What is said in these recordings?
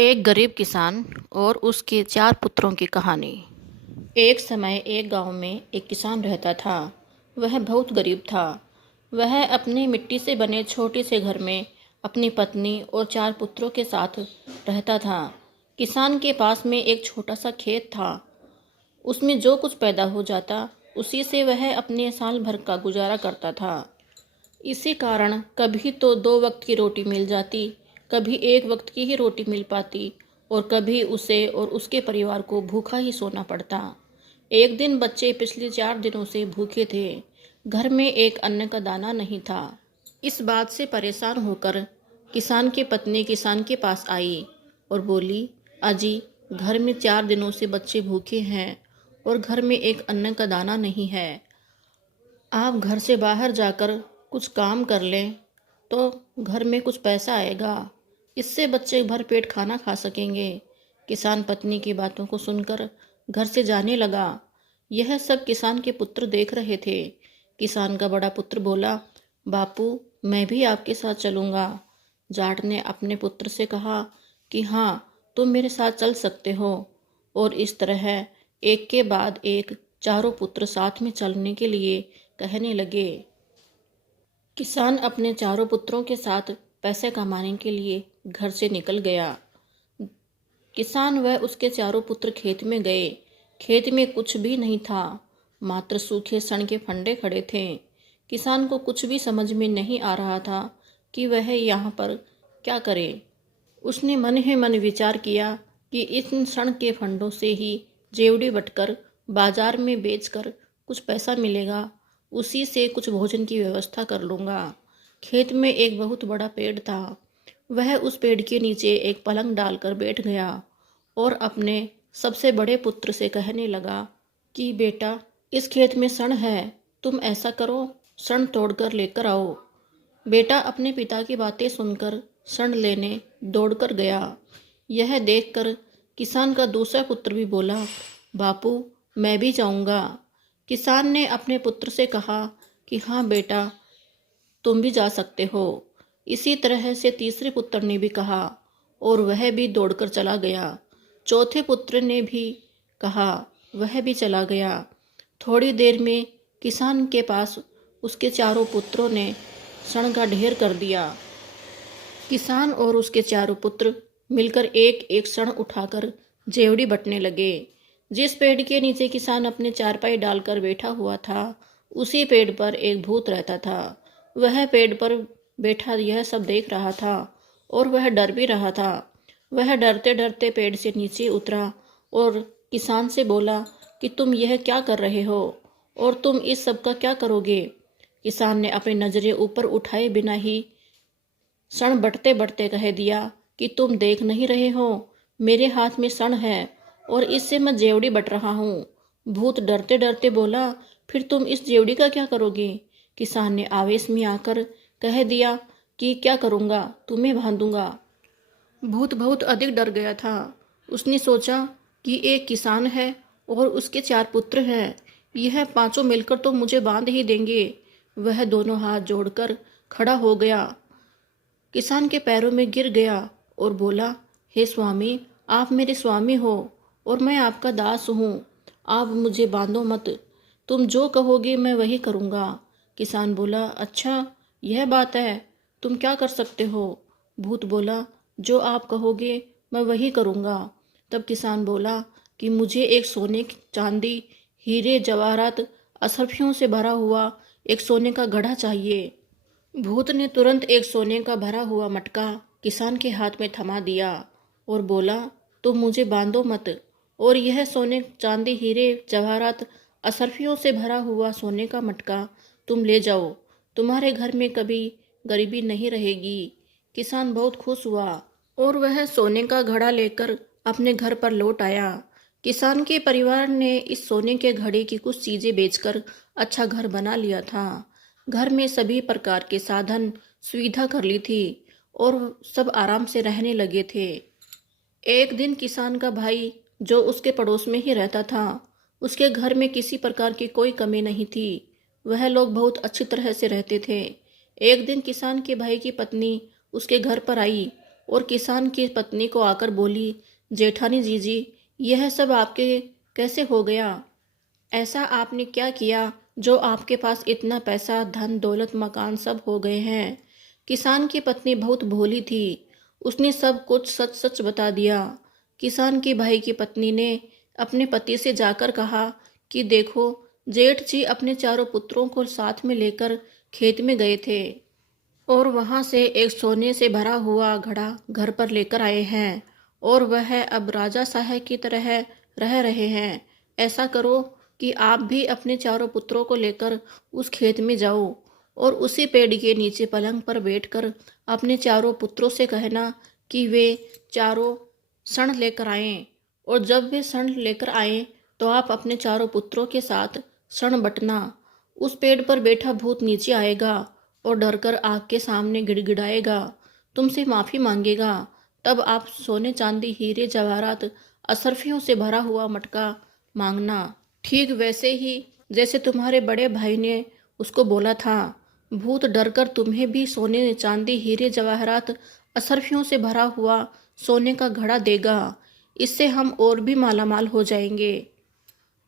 एक गरीब किसान और उसके 4 पुत्रों की कहानी। एक समय एक गांव में एक किसान रहता था। वह बहुत गरीब था। वह अपने मिट्टी से बने छोटे से घर में अपनी पत्नी और 4 पुत्रों के साथ रहता था। किसान के पास में एक छोटा सा खेत था। उसमें जो कुछ पैदा हो जाता उसी से वह अपने साल भर का गुजारा करता था। इसी कारण कभी तो 2 वक्त की रोटी मिल जाती, कभी 1 वक्त की ही रोटी मिल पाती और कभी उसे और उसके परिवार को भूखा ही सोना पड़ता। एक दिन बच्चे पिछले 4 दिनों से भूखे थे। घर में एक अन्न का दाना नहीं था। इस बात से परेशान होकर किसान की पत्नी किसान के पास आई और बोली, अजी, घर में 4 दिनों से बच्चे भूखे हैं और घर में एक अन्न का दाना नहीं है। आप घर से बाहर जाकर कुछ काम कर लें तो घर में कुछ पैसा आएगा। इससे बच्चे भर पेट खाना खा सकेंगे। किसान पत्नी की बातों को सुनकर घर से जाने लगा। यह सब किसान के पुत्र देख रहे थे। किसान का बड़ा पुत्र बोला, बापू, मैं भी आपके साथ चलूँगा। जाट ने अपने पुत्र से कहा कि हाँ, तुम मेरे साथ चल सकते हो। और इस तरह एक के बाद एक चारों पुत्र साथ में चलने के लिए कहने लगे। किसान अपने 4 पुत्रों के साथ पैसे कमाने के लिए घर से निकल गया। किसान व उसके 4 पुत्र खेत में गए। खेत में कुछ भी नहीं था, मात्र सूखे सण के फंदे खड़े थे। किसान को कुछ भी समझ में नहीं आ रहा था कि वह यहाँ पर क्या करे। उसने मन ही मन विचार किया कि इन सण के फंदों से ही जेवड़ी बटकर बाजार में बेचकर कुछ पैसा मिलेगा, उसी से कुछ भोजन की व्यवस्था कर लूँगा। खेत में एक बहुत बड़ा पेड़ था। वह उस पेड़ के नीचे एक पलंग डालकर बैठ गया और अपने सबसे बड़े पुत्र से कहने लगा कि बेटा, इस खेत में सण है, तुम ऐसा करो, सण तोड़कर लेकर आओ। बेटा अपने पिता की बातें सुनकर सण लेने दौड़कर गया। यह देखकर किसान का दूसरा पुत्र भी बोला, बापू, मैं भी जाऊंगा। किसान ने अपने पुत्र से कहा कि हाँ बेटा, तुम भी जा सकते हो। इसी तरह से तीसरे पुत्र ने भी कहा और वह भी दौड़कर चला गया। चौथे पुत्र ने भी कहा, वह भी चला गया। थोड़ी देर में किसान के पास उसके 4 पुत्रों ने सण का ढेर कर दिया। किसान और उसके 4 पुत्र मिलकर एक एक सण उठाकर जेवड़ी बटने लगे। जिस पेड़ के नीचे किसान अपने चारपाई डालकर बैठा हुआ था, उसी पेड़ पर एक भूत रहता था। वह पेड़ पर बैठा यह सब देख रहा था और वह डर भी रहा था। वह डरते डरते पेड़ से नीचे उतरा और किसान से बोला कि तुम यह क्या कर रहे हो और तुम इस सब का क्या करोगे। किसान ने अपनी नजरें ऊपर उठाए बिना ही सण बटते बटते कह दिया कि तुम देख नहीं रहे हो, मेरे हाथ में सण है और इससे मैं जेवड़ी बट रहा हूँ। भूत डरते डरते बोला, फिर तुम इस जेवड़ी का क्या करोगे। किसान ने आवेश में आकर कह दिया कि क्या करूँगा, तुम्हें बांधूंगा। भूत बहुत अधिक डर गया था। उसने सोचा कि एक किसान है और उसके 4 पुत्र हैं, यह पांचों मिलकर तो मुझे बांध ही देंगे। वह दोनों हाथ जोड़कर खड़ा हो गया, किसान के पैरों में गिर गया और बोला, हे स्वामी, आप मेरे स्वामी हो और मैं आपका दास हूँ। आप मुझे बांधो मत, तुम जो कहोगे मैं वही करूँगा। किसान बोला, अच्छा यह बात है, तुम क्या कर सकते हो। भूत बोला, जो आप कहोगे मैं वही करूँगा। तब किसान बोला कि मुझे एक सोने, चांदी, हीरे जवाहरात, अशर्फियों से भरा हुआ एक सोने का घड़ा चाहिए। भूत ने तुरंत एक सोने का भरा हुआ मटका किसान के हाथ में थमा दिया और बोला, तुम मुझे बांधो मत और यह सोने, चांदी, हीरे जवाहरात, अशर्फियों से भरा हुआ सोने का मटका तुम ले जाओ, तुम्हारे घर में कभी गरीबी नहीं रहेगी। किसान बहुत खुश हुआ और वह सोने का घड़ा लेकर अपने घर पर लौट आया। किसान के परिवार ने इस सोने के घड़े की कुछ चीजें बेचकर अच्छा घर बना लिया था। घर में सभी प्रकार के साधन सुविधा कर ली थी और सब आराम से रहने लगे थे। एक दिन किसान का भाई, जो उसके पड़ोस में ही रहता था, उसके घर में किसी प्रकार की कोई कमी नहीं थी। वह लोग बहुत अच्छी तरह से रहते थे। एक दिन किसान के भाई की पत्नी उसके घर पर आई और किसान की पत्नी को आकर बोली, जेठानी जी, यह सब आपके कैसे हो गया? ऐसा आपने क्या किया जो आपके पास इतना पैसा, धन दौलत, मकान सब हो गए हैं? किसान की पत्नी बहुत भोली थी, उसने सब कुछ सच सच बता दिया। किसान के भाई की पत्नी ने अपने पति से जाकर कहा कि देखो, जेठ जी अपने चारों पुत्रों को साथ में लेकर खेत में गए थे और वहां से एक सोने से भरा हुआ घड़ा घर पर लेकर आए हैं और वह अब राजा साहब की तरह रह रहे हैं। ऐसा करो कि आप भी अपने चारों पुत्रों को लेकर उस खेत में जाओ और उसी पेड़ के नीचे पलंग पर बैठकर अपने चारों पुत्रों से कहना कि वे चारों सण लेकर आएं, और जब वे सण लेकर आएं तो आप अपने चारों पुत्रों के साथ सण बटना। उस पेड़ पर बैठा भूत नीचे आएगा और डरकर आग के सामने गिड़गिड़ाएगा, तुमसे माफी मांगेगा। तब आप सोने चांदी हीरे जवाहरात अशर्फियों से भरा हुआ मटका मांगना, ठीक वैसे ही जैसे तुम्हारे बड़े भाई ने उसको बोला था। भूत डरकर तुम्हें भी सोने चांदी हीरे जवाहरात अशर्फियों से भरा हुआ सोने का घड़ा देगा। इससे हम और भी मालामाल हो जाएंगे।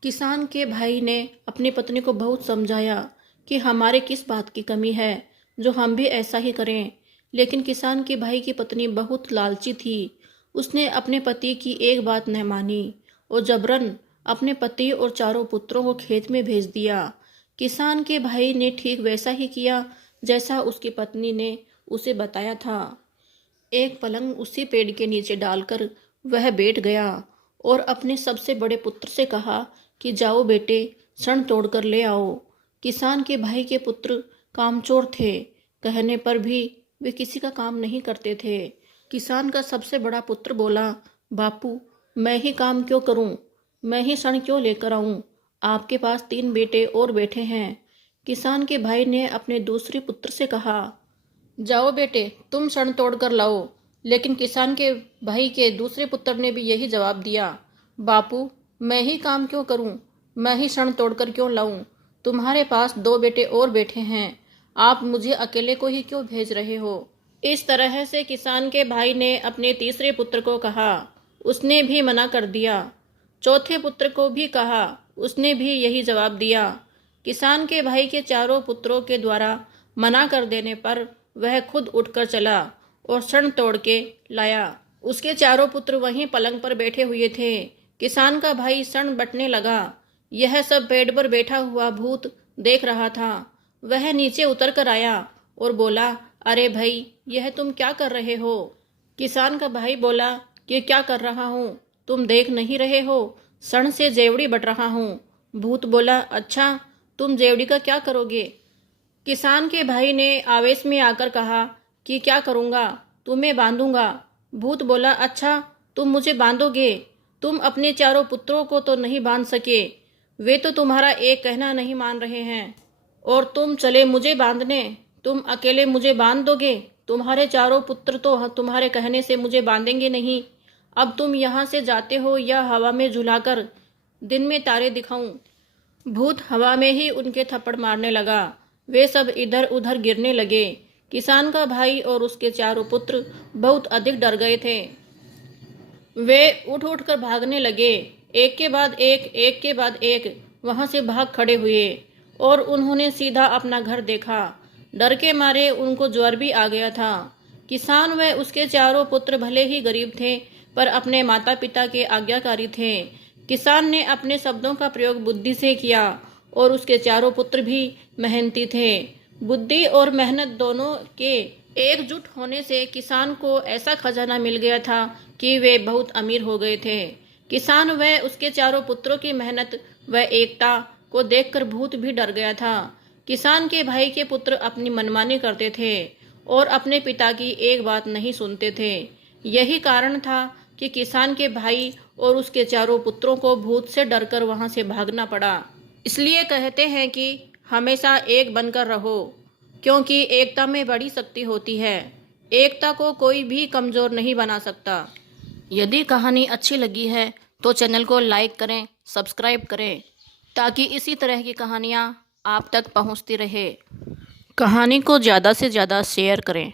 किसान के भाई ने अपनी पत्नी को बहुत समझाया कि हमारे किस बात की कमी है जो हम भी ऐसा ही करें, लेकिन किसान के भाई की पत्नी बहुत लालची थी। उसने अपने पति की एक बात न मानी और जबरन अपने पति और चारों पुत्रों को खेत में भेज दिया। किसान के भाई ने ठीक वैसा ही किया जैसा उसकी पत्नी ने उसे बताया था। एक पलंग उसी पेड़ के नीचे डालकर वह बैठ गया और अपने सबसे बड़े पुत्र से कहा कि जाओ बेटे, सण तोड़कर ले आओ। किसान के भाई के पुत्र कामचोर थे, कहने पर भी वे किसी का काम नहीं करते थे। किसान का सबसे बड़ा पुत्र बोला, बापू, मैं ही काम क्यों करूं? मैं ही सण क्यों लेकर आऊं? आपके पास 3 बेटे और बैठे हैं। किसान के भाई ने अपने दूसरे पुत्र से कहा, जाओ बेटे, तुम सण तोड़कर लाओ। लेकिन किसान के भाई के दूसरे पुत्र ने भी यही जवाब दिया, बापू, मैं ही काम क्यों करूं? मैं ही सण तोड़कर क्यों लाऊं? तुम्हारे पास 2 बेटे और बैठे हैं, आप मुझे अकेले को ही क्यों भेज रहे हो? इस तरह से किसान के भाई ने अपने तीसरे पुत्र को कहा, उसने भी मना कर दिया। चौथे पुत्र को भी कहा, उसने भी यही जवाब दिया। किसान के भाई के चारों पुत्रों के द्वारा मना कर देने पर वह खुद उठकर चला और सण तोड़ के लाया। उसके चारों पुत्र वहीं पलंग पर बैठे हुए थे। किसान का भाई सण बटने लगा। यह सब पेड़ पर बैठा हुआ भूत देख रहा था। वह नीचे उतर कर आया और बोला, अरे भाई, यह तुम क्या कर रहे हो? किसान का भाई बोला कि क्या कर रहा हूँ, तुम देख नहीं रहे हो? सण से जेवड़ी बट रहा हूँ। भूत बोला, अच्छा, तुम जेवड़ी का क्या करोगे? किसान के भाई ने आवेश में आकर कहा कि क्या करूँगा, तुम्हें बांधूंगा। भूत बोला, अच्छा, तुम मुझे बांधोगे? तुम अपने चारों पुत्रों को तो नहीं बांध सके, वे तो तुम्हारा एक कहना नहीं मान रहे हैं, और तुम चले मुझे बांधने। तुम अकेले मुझे बांध दोगे? तुम्हारे चारों पुत्र तो तुम्हारे कहने से मुझे बांधेंगे नहीं। अब तुम यहाँ से जाते हो या हवा में झुलाकर दिन में तारे दिखाऊं? भूत हवा में ही उनके थप्पड़ मारने लगा। वे सब इधर उधर गिरने लगे। किसान का भाई और उसके चारों पुत्र बहुत अधिक डर गए थे। वे उठ उठ कर भागने लगे। एक के बाद एक वहां से भाग खड़े हुए और उन्होंने सीधा अपना घर देखा। डर के मारे उनको ज्वर भी आ गया था। किसान व उसके चारों पुत्र भले ही गरीब थे, पर अपने माता पिता के आज्ञाकारी थे। किसान ने अपने शब्दों का प्रयोग बुद्धि से किया और उसके चारों पुत्र भी मेहनती थे। बुद्धि और मेहनत दोनों के एकजुट होने से किसान को ऐसा खजाना मिल गया था कि वे बहुत अमीर हो गए थे। किसान व उसके चारों पुत्रों की मेहनत व एकता को देखकर भूत भी डर गया था। किसान के भाई के पुत्र अपनी मनमानी करते थे और अपने पिता की एक बात नहीं सुनते थे। यही कारण था कि किसान के भाई और उसके चारों पुत्रों को भूत से डरकर वहां से भागना पड़ा। इसलिए कहते हैं कि हमेशा एक बनकर रहो, क्योंकि एकता में बड़ी शक्ति होती है। एकता को कोई भी कमजोर नहीं बना सकता। यदि कहानी अच्छी लगी है तो चैनल को लाइक करें, सब्सक्राइब करें, ताकि इसी तरह की कहानियाँ आप तक पहुँचती रहे। कहानी को ज़्यादा से ज़्यादा शेयर करें।